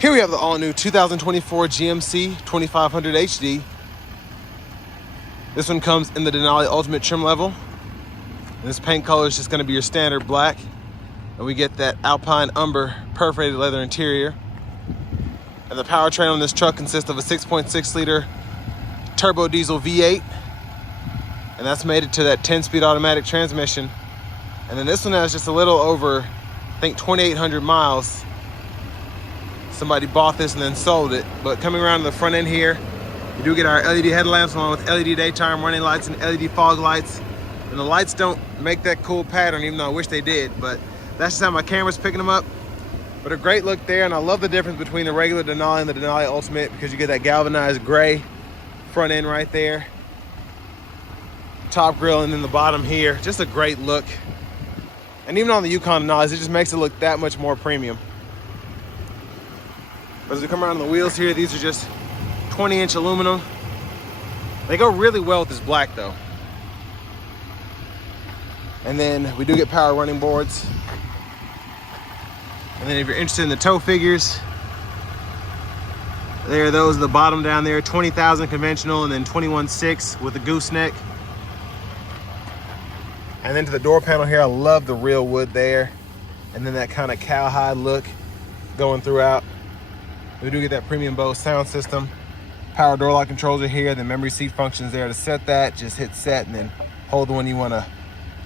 Here we have the all-new 2024 GMC 2500 HD. This one comes in the Denali Ultimate trim level. And this paint color is just going to be your standard black. And we get that Alpine Umber perforated leather interior. And the powertrain on this truck consists of a 6.6 liter turbo diesel V8. And that's mated to that 10-speed automatic transmission. And then this one has just a little over, I think, 2,800 miles. Somebody bought this and then sold it. But coming around to the front end here, we do get our LED headlamps along with LED daytime running lights and LED fog lights. And the lights don't make that cool pattern, even though I wish they did, but that's just how my camera's picking them up. But a great look there, and I love the difference between the regular Denali and the Denali Ultimate because you get that galvanized gray front end right there. Top grille and then the bottom here, just a great look. And even on the Yukon Denalis, it just makes it look that much more premium. But as we come around on the wheels here, these are just 20-inch aluminum. They go really well with this black though. And then we do get power running boards. And then if you're interested in the tow figures, there are those at the bottom down there, 20,000 conventional and then 21.6 with the gooseneck. And then to the door panel here, I love the real wood there. And then that kind of cowhide look going throughout. We do get that premium Bose sound system. Power door lock controls are here. The memory seat functions there to set that. Just hit set and then hold the one you want to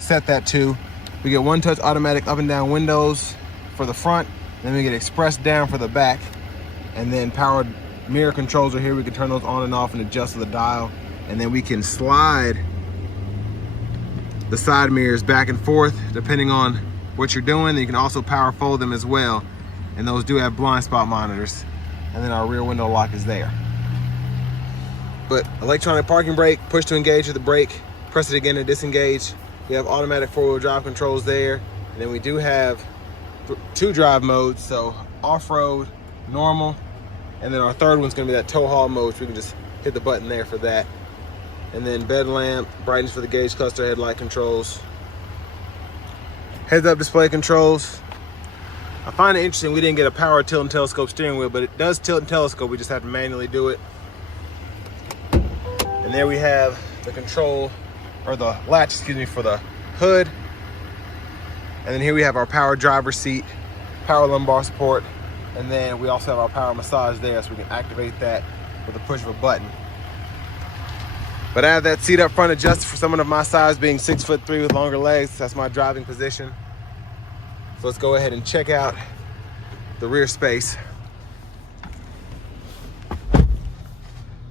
set that to. We get one-touch automatic up and down windows for the front. Then we get express down for the back. And then powered mirror controls are here. We can turn those on and off and adjust the dial. And then we can slide the side mirrors back and forth depending on what you're doing. You can also power fold them as well. And those do have blind spot monitors. And then our rear window lock is there. But electronic parking brake, push to engage with the brake, press it again to disengage. We have automatic four-wheel drive controls there. And then we do have two drive modes, so off-road, normal, and then our third one's gonna be that tow haul mode, so we can just hit the button there for that. And then bed lamp, brightness for the gauge cluster, headlight controls, heads-up display controls. I find it interesting we didn't get a power tilt and telescope steering wheel, but it does tilt and telescope. We just have to manually do it. And there we have the control, or the latch, excuse me, for the hood. And then here we have our power driver seat, power lumbar support, and then we also have our power massage there, so we can activate that with a push of a button. But I have that seat up front adjusted for someone of my size, being 6'3" with longer legs. That's my driving position. So let's go ahead and check out the rear space.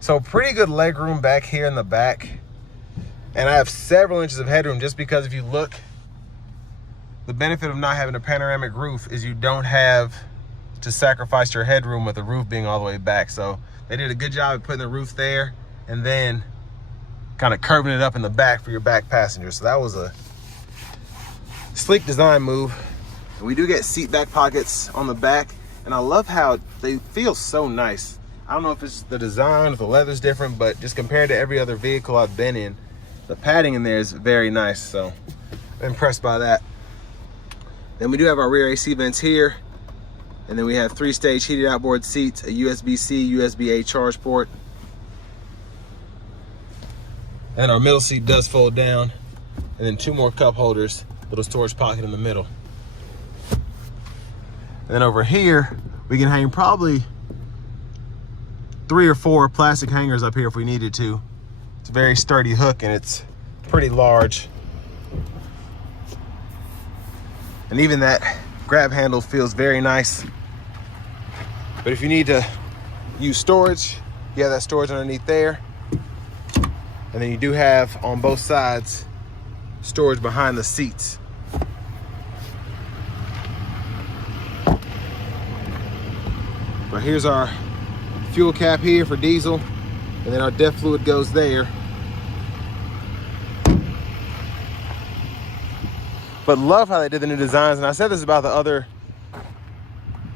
So pretty good leg room back here in the back. And I have several inches of headroom just because if you look, the benefit of not having a panoramic roof is you don't have to sacrifice your headroom with the roof being all the way back. So they did a good job of putting the roof there and then kind of curving it up in the back for your back passenger. So that was a sleek design move. And we do get seat back pockets on the back. And I love how they feel so nice. I don't know if it's the design, if the leather's different, but just compared to every other vehicle I've been in, the padding in there is very nice. So I'm impressed by that. Then we do have our rear AC vents here. And then we have 3-stage heated outboard seats, a USB-C, USB-A charge port. And our middle seat does fold down. And then 2 more cup holders, little storage pocket in the middle. And then over here, we can hang probably 3 or 4 plastic hangers up here if we needed to. It's a very sturdy hook and it's pretty large. And even that grab handle feels very nice. But if you need to use storage, you have that storage underneath there. And then you do have on both sides storage behind the seats. But here's our fuel cap here for diesel, and then our DEF fluid goes there. But love how they did the new designs, and I said this about the other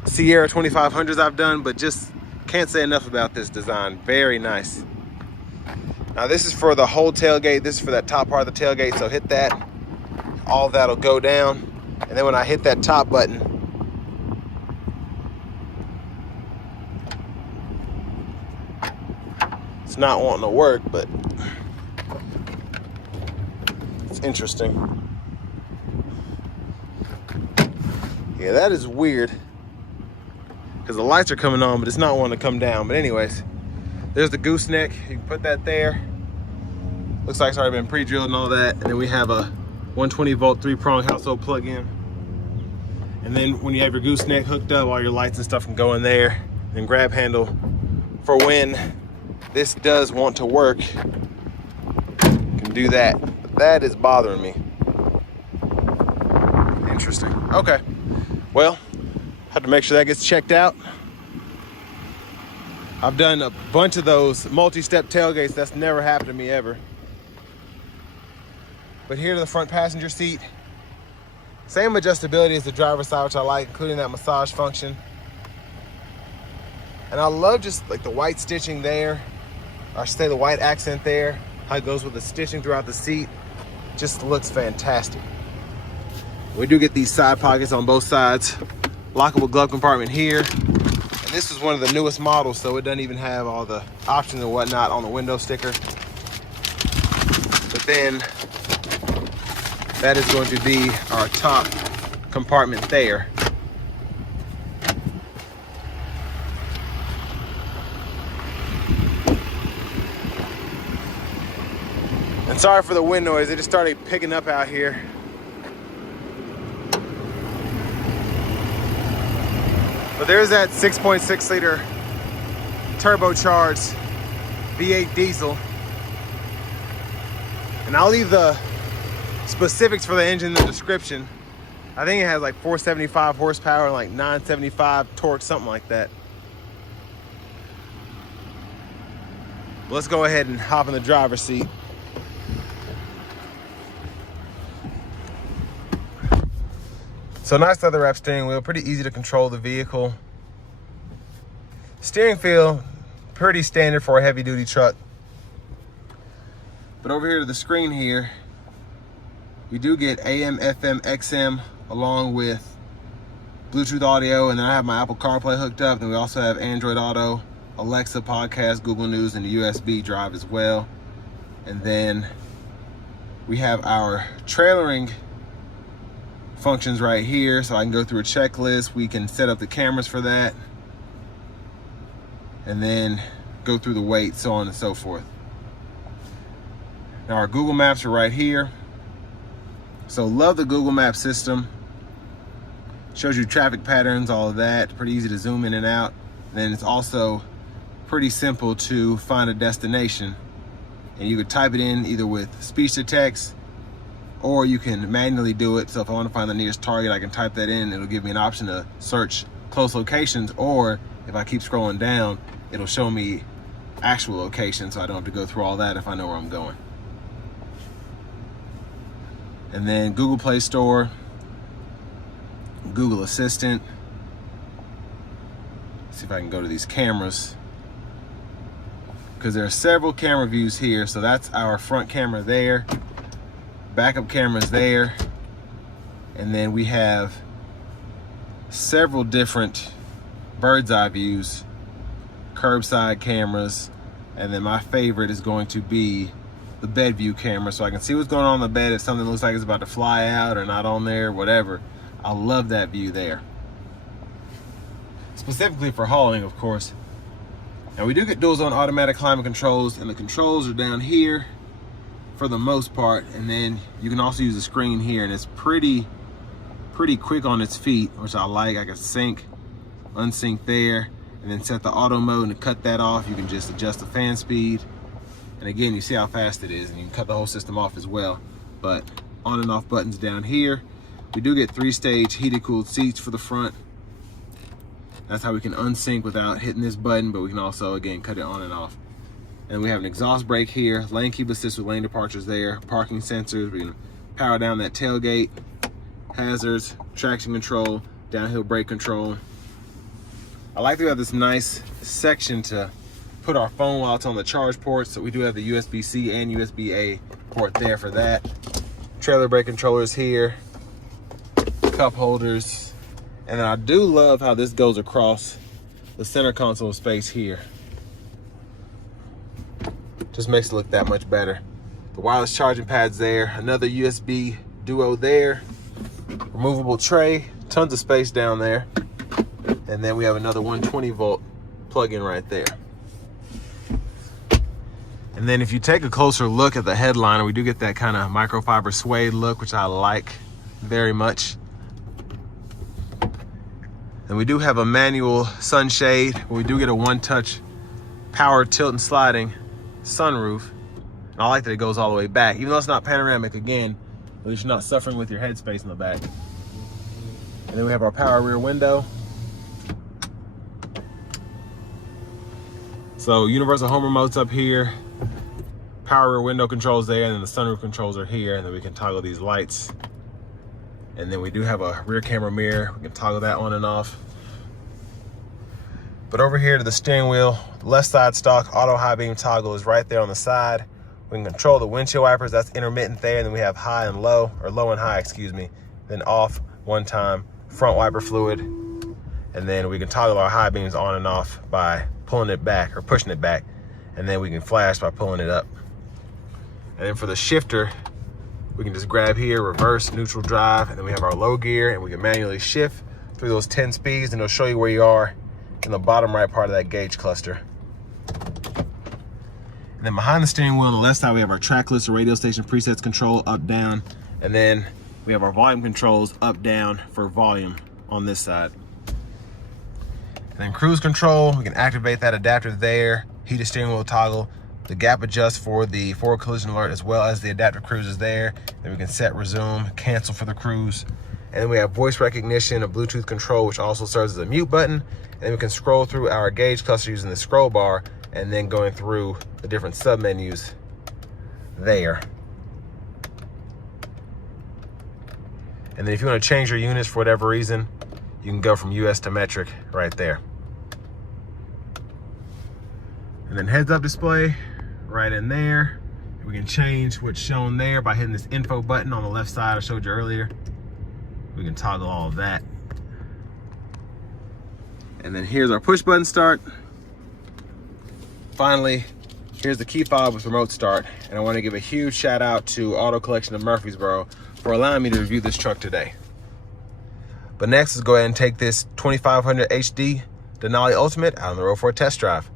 Sierra 2500s I've done, but just can't say enough about this design. Very nice. Now this is for the whole tailgate. This is for that top part of the tailgate, so hit that. All of that'll go down. And then when I hit that top button, it's not wanting to work, but it's interesting. Yeah, that is weird because the lights are coming on, but it's not wanting to come down. But anyways, there's the gooseneck. You can put that there. Looks like it's already been pre-drilled and all that. And then we have a 120 volt 3-prong household plug-in. And then when you have your gooseneck hooked up, all your lights and stuff can go in there. And grab handle for when this does want to work, can do that. But that is bothering me. Interesting. Okay. Well, have to make sure that gets checked out. I've done a bunch of those multi-step tailgates. That's never happened to me ever. But here to the front passenger seat, same adjustability as the driver's side, which I like, including that massage function. And I love just like the white stitching there, or I should say the white accent there, how it goes with the stitching throughout the seat. Just looks fantastic. We do get these side pockets on both sides. Lockable glove compartment here. And this is one of the newest models, so it doesn't even have all the options and whatnot on the window sticker. But then that is going to be our top compartment there. And sorry for the wind noise, it just started picking up out here. But there's that 6.6 liter turbocharged V8 diesel. And I'll leave the specifics for the engine in the description. I think it has like 475 horsepower and like 975 torque, something like that. Let's go ahead and hop in the driver's seat. So nice leather wrap steering wheel, pretty easy to control the vehicle. Steering feel, pretty standard for a heavy duty truck. But over here to the screen here, we do get AM, FM, XM, along with Bluetooth audio, and then I have my Apple CarPlay hooked up. Then we also have Android Auto, Alexa, podcast, Google News, and the USB drive as well. And then we have our trailering functions right here, so I can go through a checklist. We can set up the cameras for that, and then go through the weight, so on and so forth. Now our Google Maps are right here. So love the Google Maps system. Shows you traffic patterns, all of that. Pretty easy to zoom in and out. Then it's also pretty simple to find a destination. And you could type it in either with speech to text, or you can manually do it. So if I want to find the nearest target, I can type that in. It'll give me an option to search close locations, or if I keep scrolling down, it'll show me actual locations, so I don't have to go through all that if I know where I'm going. And then Google Play Store, Google Assistant. Let's see if I can go to these cameras, because there are several camera views here. So that's our front camera there, backup cameras there, and then we have several different bird's eye views, curbside cameras, and then my favorite is going to be the bed view camera, so I can see what's going on in the bed if something looks like it's about to fly out or not on there, whatever. I love that view there. Specifically for hauling, of course. Now we do get dual zone automatic climate controls, and the controls are down here for the most part, and then you can also use the screen here, and it's pretty quick on its feet, which I like. I can sync, unsync there, and then set the auto mode, and to cut that off, you can just adjust the fan speed. And again, you see how fast it is, and you can cut the whole system off as well. But on and off buttons down here. We do get 3-stage heated cooled seats for the front. That's how we can unsync without hitting this button, but we can also, again, cut it on and off. And we have an exhaust brake here, lane keep assist with lane departures there, parking sensors. We can power down that tailgate, hazards, traction control, downhill brake control. I like that we have this nice section to put our phone while it's on the charge port. So we do have the USB-C and USB-A port there for that. Trailer brake controllers here, cup holders. And then I do love how this goes across the center console space here. Just makes it look that much better. The wireless charging pad's there, another USB Duo there, removable tray, tons of space down there. And then we have another 120 volt plug-in right there. And then if you take a closer look at the headliner, we do get that kind of microfiber suede look, which I like very much. And we do have a manual sunshade, but we do get a one-touch power tilt and sliding sunroof. And I like that it goes all the way back. Even though it's not panoramic, again, at least you're not suffering with your headspace in the back. And then we have our power rear window. So universal home remote's up here. Power rear window controls there, and then the sunroof controls are here, and then we can toggle these lights. And then we do have a rear camera mirror. We can toggle that on and off. But over here to the steering wheel, left side stock auto high beam toggle is right there on the side. We can control the windshield wipers, that's intermittent there, and then we have high and low, or low and high, excuse me. Then off one time, front wiper fluid. And then we can toggle our high beams on and off by pulling it back or pushing it back. And then we can flash by pulling it up. And then for the shifter, we can just grab here, reverse, neutral drive, and then we have our low gear, and we can manually shift through those 10 speeds, and it'll show you where you are in the bottom right part of that gauge cluster. And then behind the steering wheel on the left side, we have our track list, or radio station presets control, up, down, and then we have our volume controls, up, down for volume on this side. And then cruise control, we can activate that adapter there, heated steering wheel toggle, the gap adjust for the forward collision alert, as well as the adaptive cruise is there. Then we can set, resume, cancel for the cruise. And then we have voice recognition, a Bluetooth control, which also serves as a mute button. And then we can scroll through our gauge cluster using the scroll bar, and then going through the different sub menus there. And then if you want to change your units for whatever reason, you can go from US to metric right there. And then heads up display right in there. We can change what's shown there by hitting this info button on the left side I showed you earlier. We can toggle all of that. And then here's our push button start. Finally, here's the key fob with remote start. And I want to give a huge shout out to Auto Collection of Murfreesboro for allowing me to review this truck today. But next, let's go ahead and take this 2500 HD Denali Ultimate out on the road for a test drive.